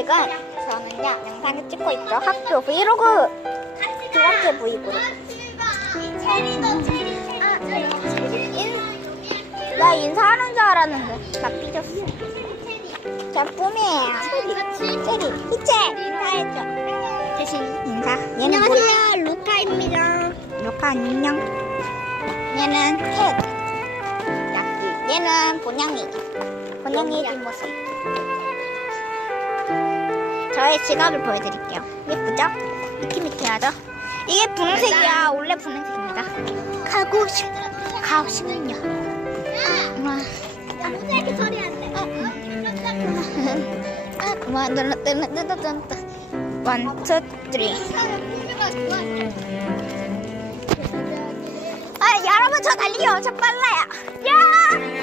지금 저는요 영상을 찍고 있죠. 학교 브이로그 두 번째 브이로그 나 인사하는 줄 알았는데 나 삐졌어. 저 뿜이에요. 체리 체리 희채 인사해줘. 대신 인사. 얘는 뭐- 안녕하세요, 루카입니다. 루카 안녕. 얘는 캣 얘는 본냥이. 본냥이 뒷모습 저의 지갑을 보여드릴게요 예쁘죠? 미키미키하죠? 이게 분홍색이야 원래 분홍색입니다 가고 싶 가고. 아, 모자이크 처리 안 돼. 원, 투, 쓰리 아 여러분 저 달리기 엄청 빨라요 야!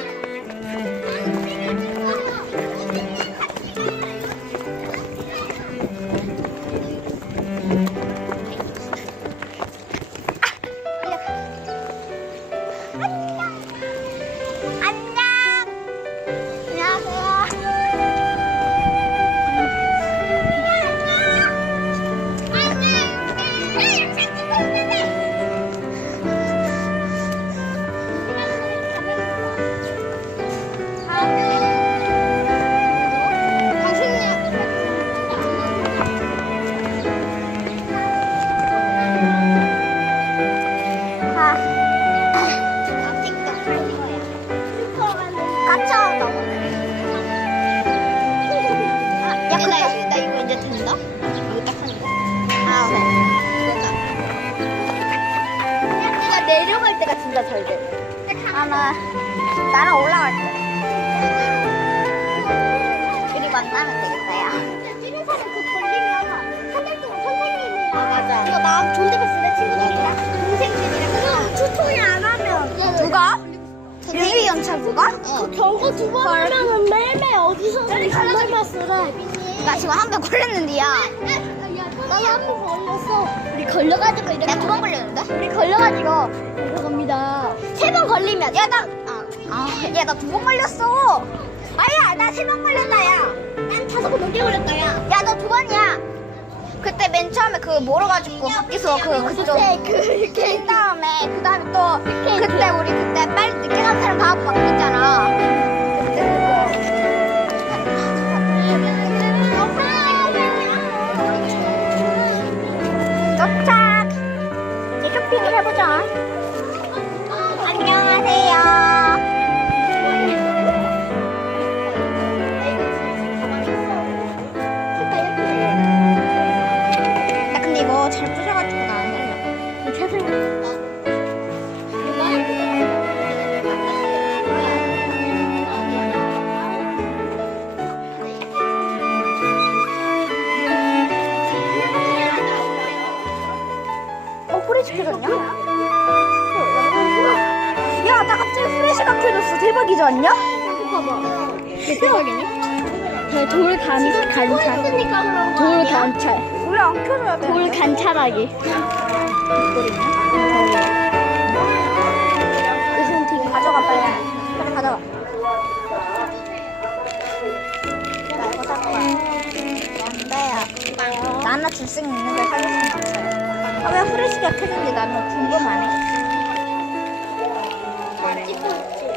진짜 잘 돼. 나는 나는 올라갈 때. 그리고 만나면 되겠어요. 사람 그 걸리면 한 달 동안 선생님이랑 아, 맞아. 이거 나 존댓말 쓰는 친구들이랑 동생들이랑 그럼 투통이 안 하면 누가? 빌리 연차 누가? 그 경고 두번 하면은 매일매일 어디서 정말만 쓰래. 나 지금 한 번 걸렸는데야. 나도 한 번 걸렸어. 우리 걸려가지고 이렇게 내가 두번 걸렸는데? 우리 걸려가지고 이거 갑니다. 세 번 걸리면 야, 나, 아, 아, 야, 나 두 번 걸렸어. 아야, 나 세 번 걸렸다, 야. 난 다섯 번 넘게 걸렸다 야. 야, 너 두 번이야. 그때 맨 처음에 그 몰아가지고 밖에서 그, 그쪽. 그그 다음에, 그 다음에 또, 그때 우리 그때 빨리 늦게 간 사람 다 바뀌었잖아. 않냐? 이게 대박이니? 돌 간, 간찰. 돌 간찰. 원래 안 켜져야 돼. 돌 간찰하기. 가져가, 빨리. 빨리 가져가. 나 이거 살 거야. 안 돼요. 나 하나 줄수 있는 걸 사줄 수는 없어요. 아, 왜 프레시가 켜졌는지 나는 궁금하네. 찍고 있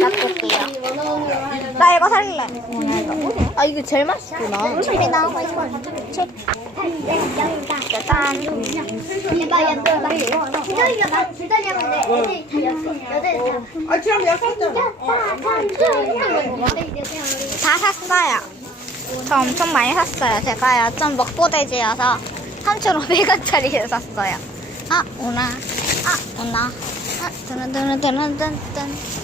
놔둘게요. 나 이거 살래. 아 이거 제일 맛있구나. 우리 나오고 있어. 책. 짜잔. 아, 지금 약 샀잖아. 다 샀어요. 저 엄청 많이 샀어요. 제가요 좀 먹보돼지여서 3,500원짜리를 샀어요. 아 오나 아 오나 아 드는 드는 드는 드는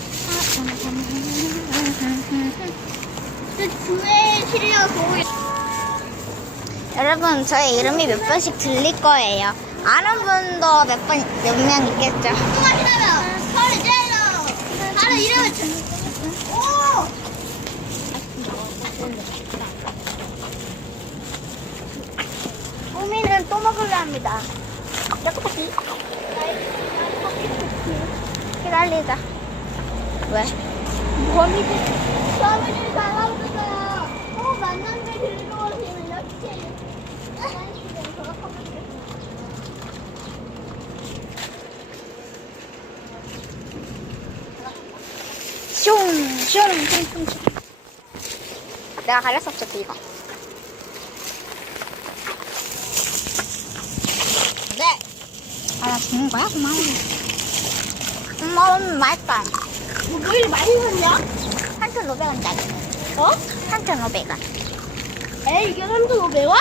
여러분 저의 이름이 몇 번씩 들릴 거예요. 아는 분도 몇 번 몇 명 있겠죠. 조금만 기다려. 바로 이제 일어나. 바로 이름을 주. 오. 호미는 또 먹으려 합니다. 떡볶이. 기다리자. 왜? 범이 저분이 사람들아 어 만났는데 즐거워지면 이렇게 슝, 슝, 슝, 슝, 슝. 내가 갈렸었죠, 이거. 네. 아, 나 죽는 거야? 고마워. 고마워, 맛있다. 뭐 이리 많이 샀냐? 한천 500원 짜리. 어? 한천 500원. 에이 이게 3,500원?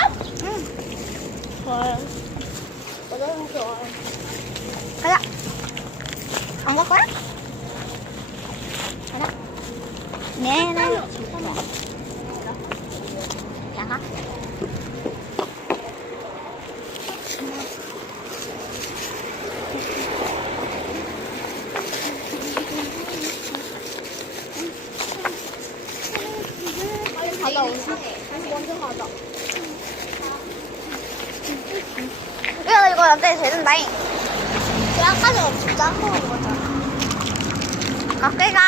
응. 좋아요 너무 좋아요 가자. 안 갈 거야? 가자. 네, 나. 자, 가. 빨리 가자 우리 먼저 가자 야, 이거 나한테 되는다잉. 그냥까지 없이 짠 먹은 거잖아 가까이 가.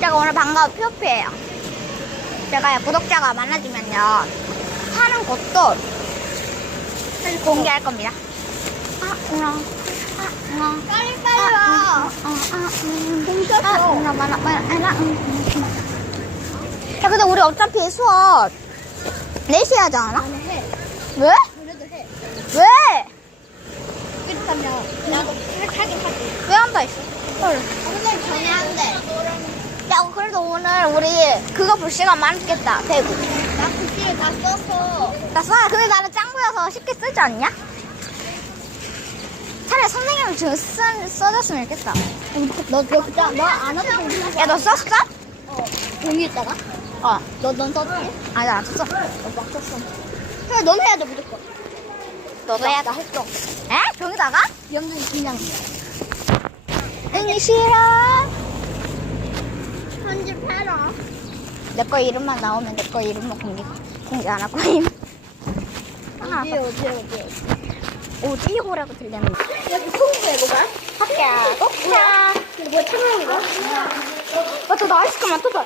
제가 오늘 반가워 피오피예요. 제가 구독자가 많아지면요 하는 것도 공개할 겁니다. 아, 우와. 아, 우와. 빨리 빨리 와 아, 나 많아, 많아, 많아. 야, 근데 우리 어차피 수업 4시에 하지 않아? 나는 해 왜? 그래도 해 왜? 그렇다면 나도 하긴 하지 왜 한다 했어? 헐. 오늘 전에 한대 야, 그래도 오늘 우리 그거 볼 시간 많겠다, 배구. 나 글씨를 다 썼어 나 써. 근데 나는 짱구여서 쉽게 쓰지 않냐? 차라리 지금 쓰, 써줬으면 좋겠다. 너 진짜 너안 와도 돼 야, 너 썼어? 어 종이에다가 어. 너 넌 썼지? 아니, 안 썼어. 너막 썼어 그래 넌 해야 돼 무조건 너도 해야 돼. 나 했어 에? 병에다가? 영준이 그냥 응이 싫어. 편집해라 내 거 이름만 나오면 내 거 이름만 공개, 공개 안 할 거임. 아, 어디 어디 어디 오디오라고 들렸는데. 야 무슨 해볼까? 할게. 꼭자. 이거 뭐야 참여한 거? 맞다, 나 아이스크림 안 뜯어.